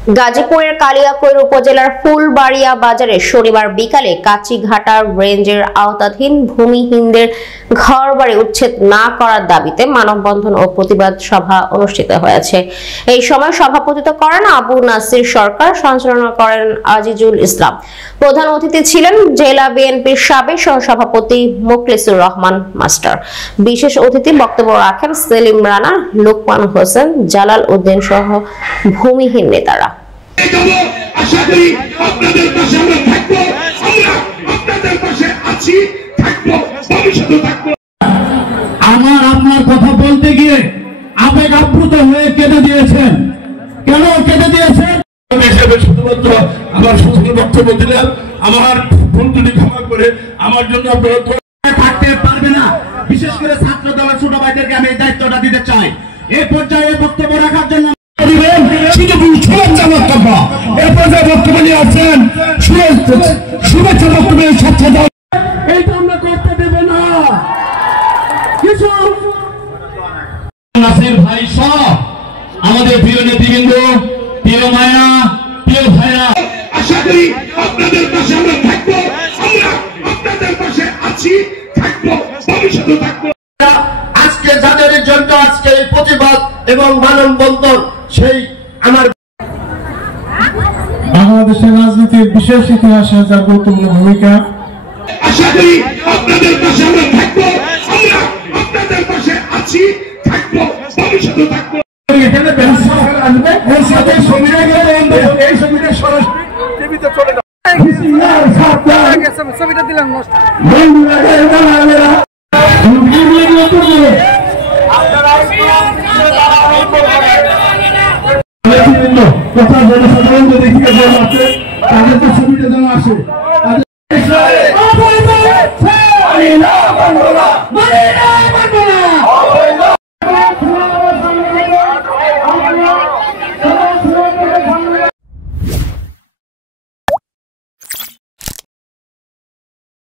গাজীপুরের কালিয়াকৈর উপজেলার ফুলবাড়িয়া বাজারে শনিবার বিকালে কাচিঘাটা রেঞ্জের আওতাধীন ভূমিহীনদের ঘরবাড়ি উচ্ছেদ না করার দাবিতে মানববন্ধন ও প্রতিবাদ সভা অনুষ্ঠিত হয়েছে। এই সময় সভাপতিত্ব করেন আবু নাসির সরকার, সঞ্চালনা করেন আজিজুল ইসলাম। প্রধান অতিথি ছিলেন জেলা বিএনপির সাবেক সহসভাপতি মোখলেসুর রহমান মাস্টার। বিশেষ অতিথি বক্তব্য রাখেন সেলিম রানা, লোকমান হোসেন, জালাল উদ্দিন সহ ভূমিহীন নেতারা। আশা করি আপনাদের পাশে আমরা থাকবো, আমরা আপনাদের পাশে আছি, থাকবো, ভবিষ্যতে থাকবো। আমার আপনার কথা বলতে গিয়ে আবেগ আপ্লুত হয়ে কেঁদে দিয়েছেন। কেন কেঁদে দিয়েছেন? শুধুমাত্র আমার সুন্দর বক্তব্য দিলাম, আমার ভুল ত্রুটি ক্ষমা করে আমার জন্য থাকতে পারবে না। বিশেষ করে ছাত্র দলের ছোট ভাইদেরকে আমি এই দায়িত্বটা দিতে চাই। এই পর্যায়ে বক্তব্য রাখার জন্য শুভেচ্ছা বক্তব্য ছাত্র দল এইটা আমরা করতে দেব না। কিছু নাসির ভাই সহ আমাদের প্রিয় নেতৃবৃন্দ, প্রিয় মায়া, প্রিয় ভাইরা, আশা করি আপনাদের পাশে আমরা থাকবো, আমরা আপনাদের পাশে আছি, থাকবো, ভবিষ্যতে থাকবো। আজকে যাদের জন্য আজকে এই প্রতিবাদ এবং মানববন্ধন, সেই আমার বাংলাদেশের রাজনীতির বিশেষ ইতিহাসে যার গুরুত্বপূর্ণ ভূমিকা। আশা করি আপনাদের পাশে আমরা থাকবো, আমরা আপনাদের পাশে আছি, থাকবো, ভবিষ্যতে থাকবো। এখানে আসবে এর সাথে এই ছবিটা সরাসরি টিভিতে চলে যাবে। ছবিটা দিলাম নষ্ট। কথা জনসাধারণ দেখি তাদের তো ছবিটা যেন আসে।